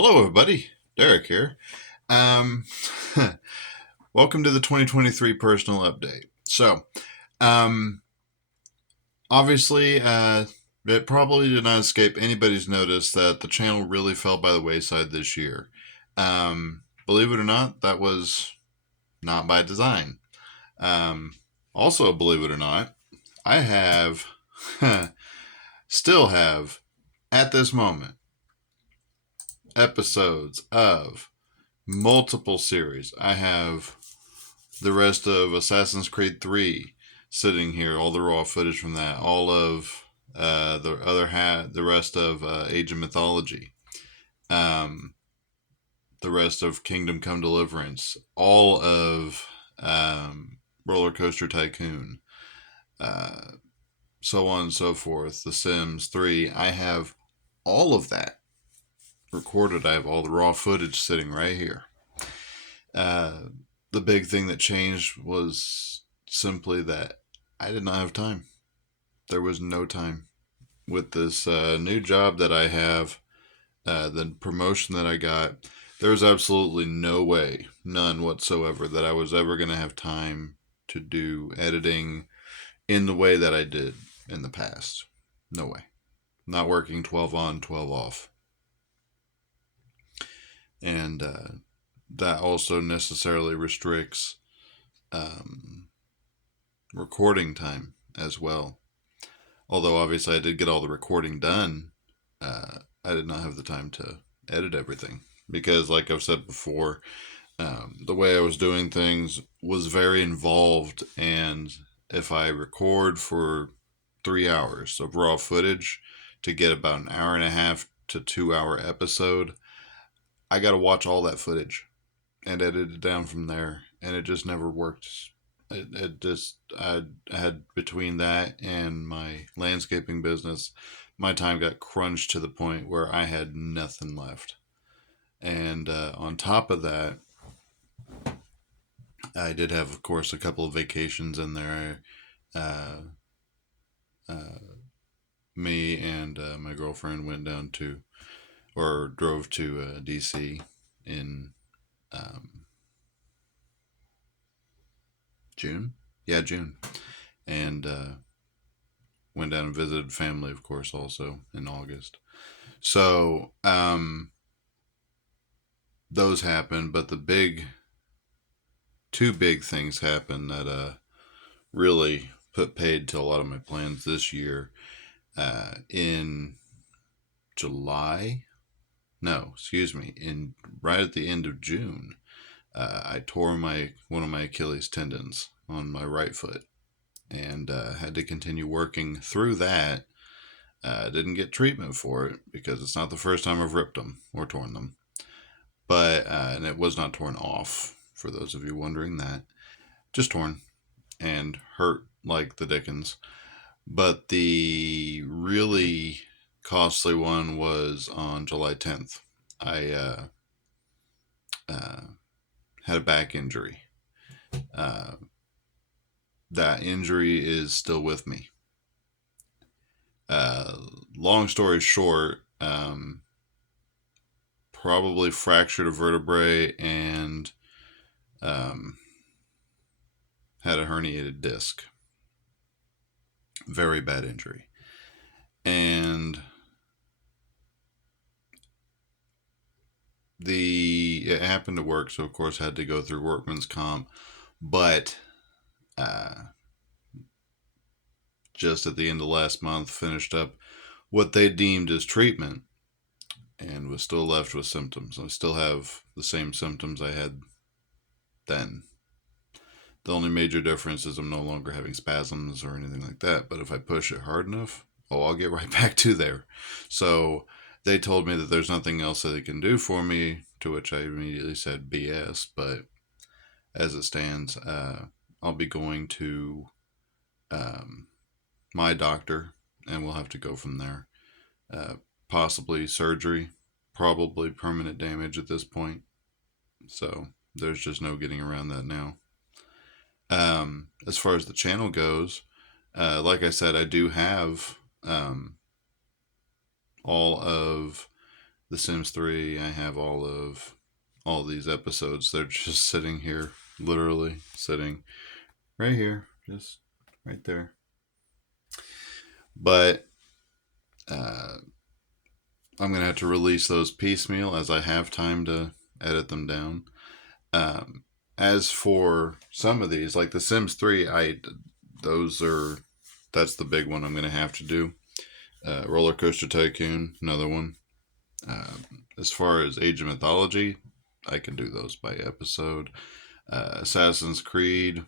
Hello, everybody. Derek here. Um, Welcome to the 2023 personal update. Um, Obviously, it probably did not escape anybody's notice that the channel really fell by the wayside this year. Believe it or not, that was not by design. Um, Also, believe it or not, I have, still have, at this moment, episodes of multiple series. I have the rest of Assassin's Creed 3 sitting here, all the raw footage from that, all of the rest of Age of Mythology, um, the rest of Kingdom Come Deliverance, all of Roller Coaster Tycoon, uh, so on and so forth. The Sims 3. I have all of that recorded. I have all the raw footage sitting right here. Uh, the big thing that changed was simply that I did not have time. There was no time. With this new job that I have, the promotion that I got, there was absolutely no way, none whatsoever, that I was ever going to have time to do editing in the way that I did in the past. No way. Not working 12 on, 12 off. And that also necessarily restricts recording time as well. Although obviously I did get all the recording done, I did not have the time to edit everything because, like I've said before, the way I was doing things was very involved. And if I record for 3 hours of raw footage to get about an hour and a half to 2 hour episode, I got to watch all that footage and edit it down from there. And it just never worked. I had between that and my landscaping business, my time got crunched to the point where I had nothing left. And on top of that, I did have, of course, a couple of vacations in there. Uh, uh, Me and my girlfriend went down to, or drove to DC in um, June. Yeah, June. And went down and visited family, of course, also in August. So those happened, but two big things happened that really put paid to a lot of my plans this year. In July, no, excuse me, in right at the end of June, I tore one of my Achilles tendons on my right foot, and had to continue working through that. Didn't get treatment for it because it's not the first time I've ripped them or torn them, but and it was not torn off. For those of you wondering that, just torn and hurt like the dickens. But the really costly one was on July 10th. I uh, had a back injury. Uh, that injury is still with me. Uh, Long story short, probably fractured a vertebrae and had a herniated disc. Very bad injury. And it happened to work, so of course had to go through workman's comp. But just at the end of last month, finished up what they deemed as treatment and was still left with symptoms. I still have the same symptoms I had then. The only major difference is I'm no longer having spasms or anything like that. But if I push it hard enough, I'll get right back to there. So they told me that there's nothing else that they can do for me, to which I immediately said BS. But as it stands, I'll be going to my doctor, and we'll have to go from there. Possibly surgery, probably permanent damage at this point. So there's just no getting around that now. As far as the channel goes, like I said, I do have all of The Sims 3, I have all these episodes. They're just sitting here, literally sitting right here, just right there. But uh, I'm gonna have to release those piecemeal as I have time to edit them down. Um, as for some of these, like The Sims 3, those are that's the big one I'm gonna have to do. Roller Coaster Tycoon, another one. As far as Age of Mythology, I can do those by episode. Assassin's Creed,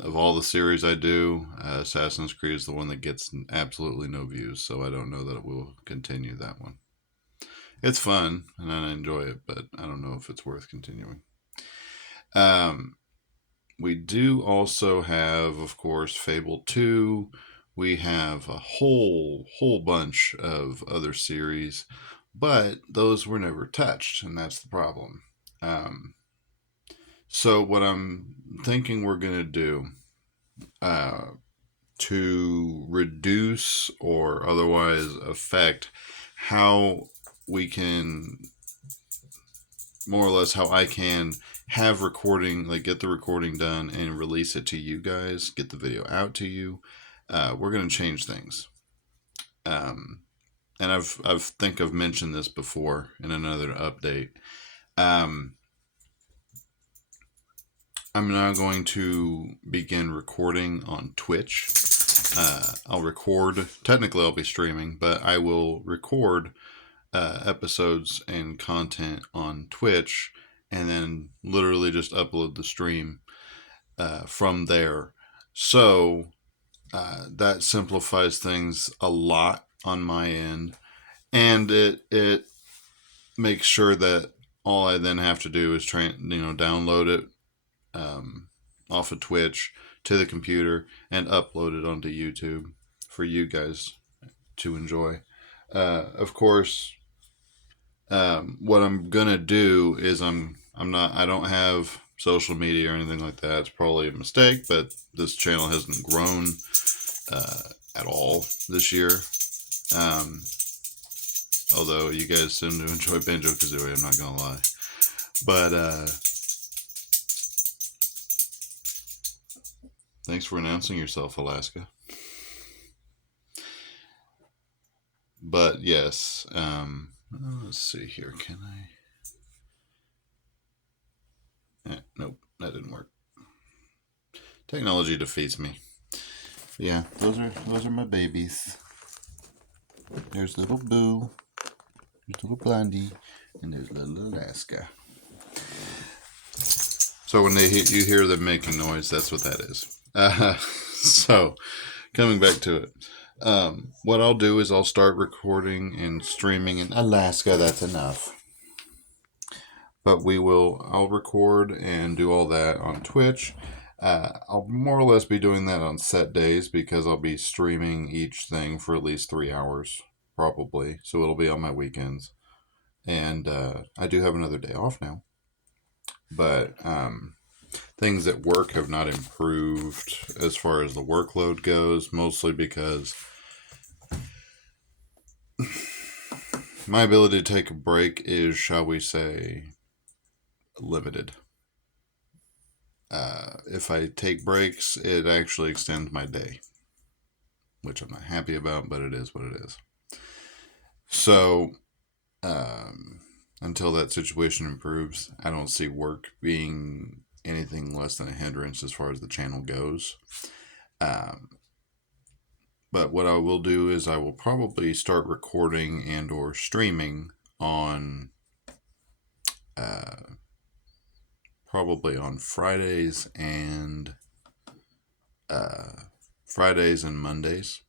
of all the series I do, Assassin's Creed is the one that gets absolutely no views, so I don't know that it will continue that one. It's fun and I enjoy it, but I don't know if it's worth continuing. Um, we do also have, of course, Fable 2. We have a whole bunch of other series, but those were never touched, and that's the problem. Um, so what I'm thinking we're gonna do uh, to reduce or otherwise affect how we can, more or less how I can have recording, like get the recording done and release it to you guys, get the video out to you. We're going to change things. Um, and I've think I've mentioned this before in another update. Um, I'm now going to begin recording on Twitch. I'll record, technically I'll be streaming, but I will record episodes and content on Twitch and then literally just upload the stream from there. So that simplifies things a lot on my end, and it makes sure that all I then have to do is download it off of Twitch to the computer and upload it onto YouTube for you guys to enjoy. Of course, what I'm gonna do is I don't have social media or anything like that. It's probably a mistake, but this channel hasn't grown at all this year. Although you guys seem to enjoy Banjo Kazooie, I'm not gonna lie. But thanks for announcing yourself, Alaska. But yes, let's see here. Can I? Nope, that didn't work. Technology defeats me. Yeah, those are my babies. There's little Boo, there's little Blondie, and there's little Alaska. So when you hear them making noise, that's what that is. So coming back to it, what I'll do is I'll start recording and streaming in Alaska. That's enough. But I'll record and do all that on Twitch. I'll more or less be doing that on set days because I'll be streaming each thing for at least 3 hours, probably. So it'll be on my weekends. And I do have another day off now. But things at work have not improved as far as the workload goes, mostly because my ability to take a break is, shall we say, limited. If I take breaks, it actually extends my day, which I'm not happy about, but it is what it is. So, until that situation improves, I don't see work being anything less than a hindrance as far as the channel goes. But what I will do is I will probably start recording and or streaming on probably on Fridays and Mondays.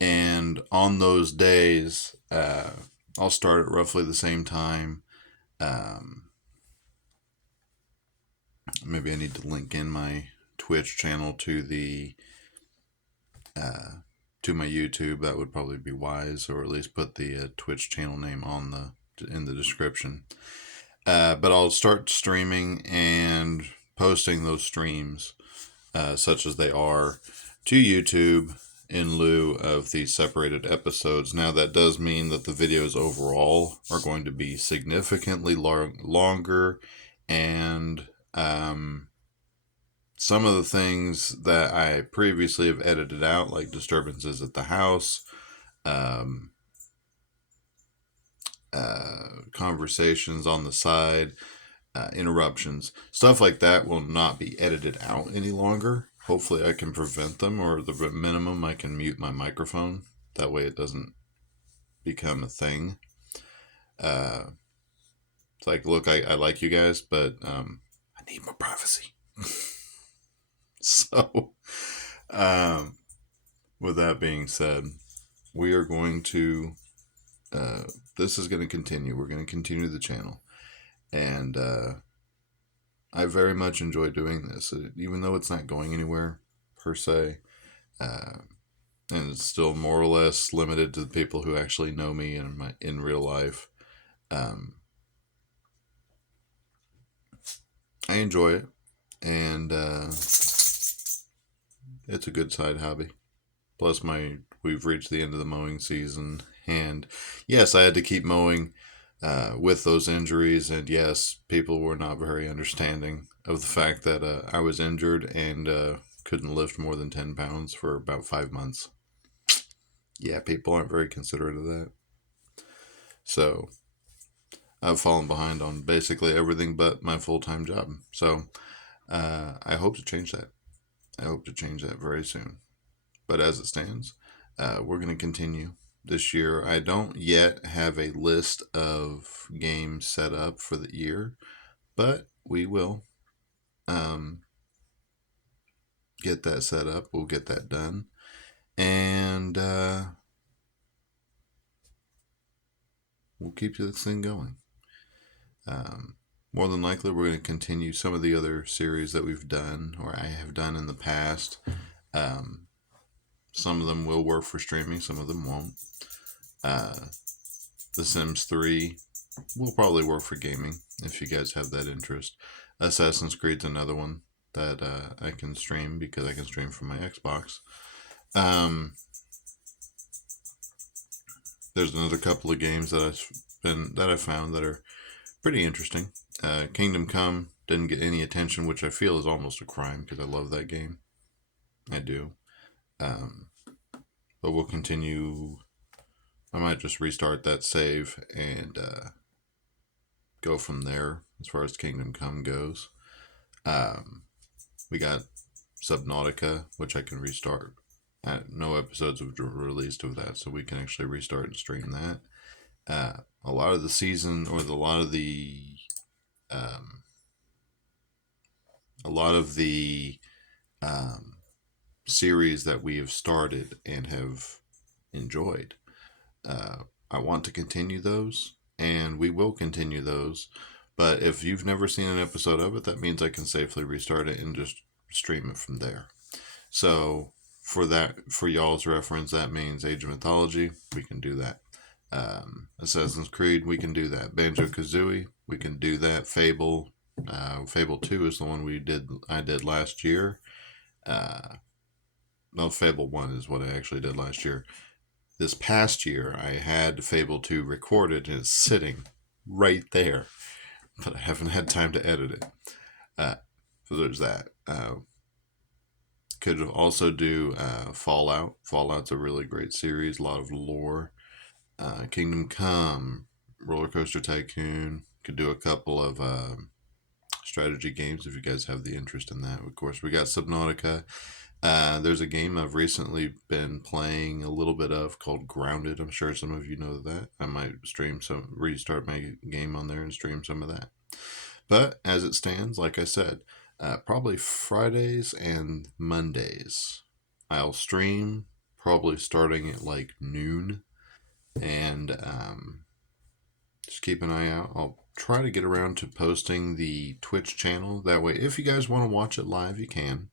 And on those days, I'll start at roughly the same time. Maybe I need to link in my Twitch channel to the to my YouTube. That would probably be wise, or at least put the Twitch channel name in the description. But I'll start streaming and posting those streams, such as they are, to YouTube, in lieu of the separated episodes. Now, that does mean that the videos overall are going to be significantly longer, and some of the things that I previously have edited out, like disturbances at the house, um, conversations on the side, interruptions, stuff like that will not be edited out any longer. Hopefully, I can prevent them, or the minimum, I can mute my microphone. That way, it doesn't become a thing. It's like, look, I like you guys, but I need more privacy. So, with that being said, we are going to. This is going to continue. We're going to continue the channel, and I very much enjoy doing this, even though it's not going anywhere per se, and it's still more or less limited to the people who actually know me in real life. I enjoy it, and it's a good side hobby. Plus, we've reached the end of the mowing season, and yes, I had to keep mowing with those injuries, and yes, people were not very understanding of the fact that I was injured and couldn't lift more than 10 pounds for about 5 months. Yeah, people aren't very considerate of that. So I've fallen behind on basically everything but my full-time job. So I hope to change that. I hope to change that very soon. But as it stands, we're going to continue this year. I don't yet have a list of games set up for the year, but we will get that set up. We'll get that done. And we'll keep this thing going. More than likely, we're going to continue some of the other series that we've done, or I have done in the past. Some of them will work for streaming, some of them won't. The Sims 3 will probably work for gaming if you guys have that interest. Assassin's Creed's another one that I can stream because I can stream from my Xbox. There's another couple of games that I found that are pretty interesting. Kingdom Come didn't get any attention, which I feel is almost a crime because I love that game. I do. But we'll continue. I might just restart that save and go from there as far as Kingdom Come goes. We got Subnautica, which I can restart. No episodes have released of that, so we can actually restart and stream that. A lot of the season, or a lot of the series that we have started and have enjoyed, I want to continue those, and we will continue those. But if you've never seen an episode of it, that means I can safely restart it and just stream it from there. So for y'all's reference, that means Age of Mythology, we can do that. Assassin's Creed, we can do that. Banjo-Kazooie, we can do that. Fable 2 is the one I did last year. No, Fable 1 is what I actually did last year. This past year, I had Fable 2 recorded, and it's sitting right there, but I haven't had time to edit it. So there's that. Could also do Fallout. Fallout's a really great series, a lot of lore. Kingdom Come, Roller Coaster Tycoon. Could do a couple of strategy games if you guys have the interest in that. Of course, we got Subnautica. There's a game I've recently been playing a little bit of called Grounded. I'm sure some of you know that. I might restart my game on there and stream some of that. But as it stands, like I said, probably Fridays and Mondays I'll stream, probably starting at like noon, and just keep an eye out. I'll try to get around to posting the Twitch channel. That way, if you guys want to watch it live, you can.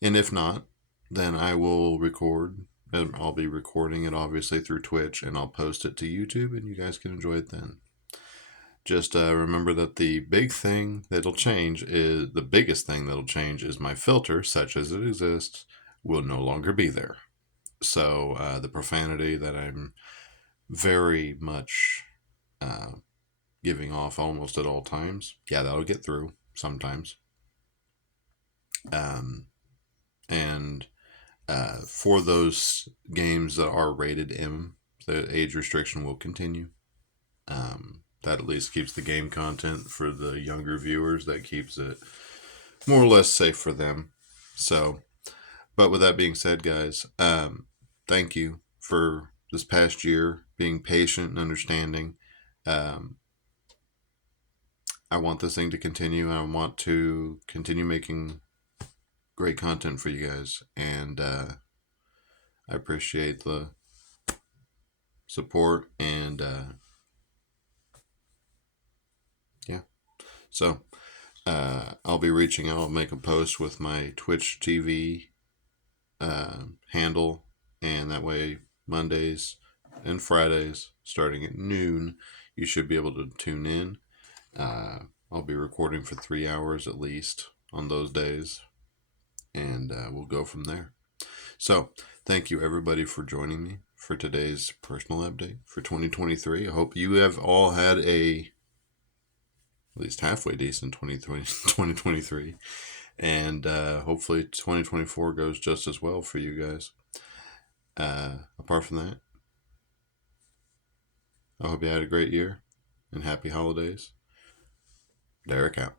And if not, then I will record. I'll be recording it obviously through Twitch, and I'll post it to YouTube, and you guys can enjoy it then. Just remember that the biggest thing that'll change is my filter, such as it exists, will no longer be there. So the profanity that I'm very much giving off almost at all times, yeah, that'll get through sometimes. And for those games that are rated M, the age restriction will continue. That at least keeps the game content for the younger viewers. That keeps it more or less safe for them. So, but with that being said, guys, thank you for this past year being patient and understanding. Um, I want this thing to continue. I want to continue making great content for you guys, and I appreciate the support. And yeah, so I'll be reaching out. I'll make a post with my Twitch TV handle, and that way Mondays and Fridays, starting at noon, you should be able to tune in. I'll be recording for 3 hours at least on those days, and we'll go from there. So, thank you everybody for joining me for today's personal update for 2023. I hope you have all had a at least halfway decent 2023, and hopefully 2024 goes just as well for you guys. Apart from that, I hope you had a great year and happy holidays. Derek out.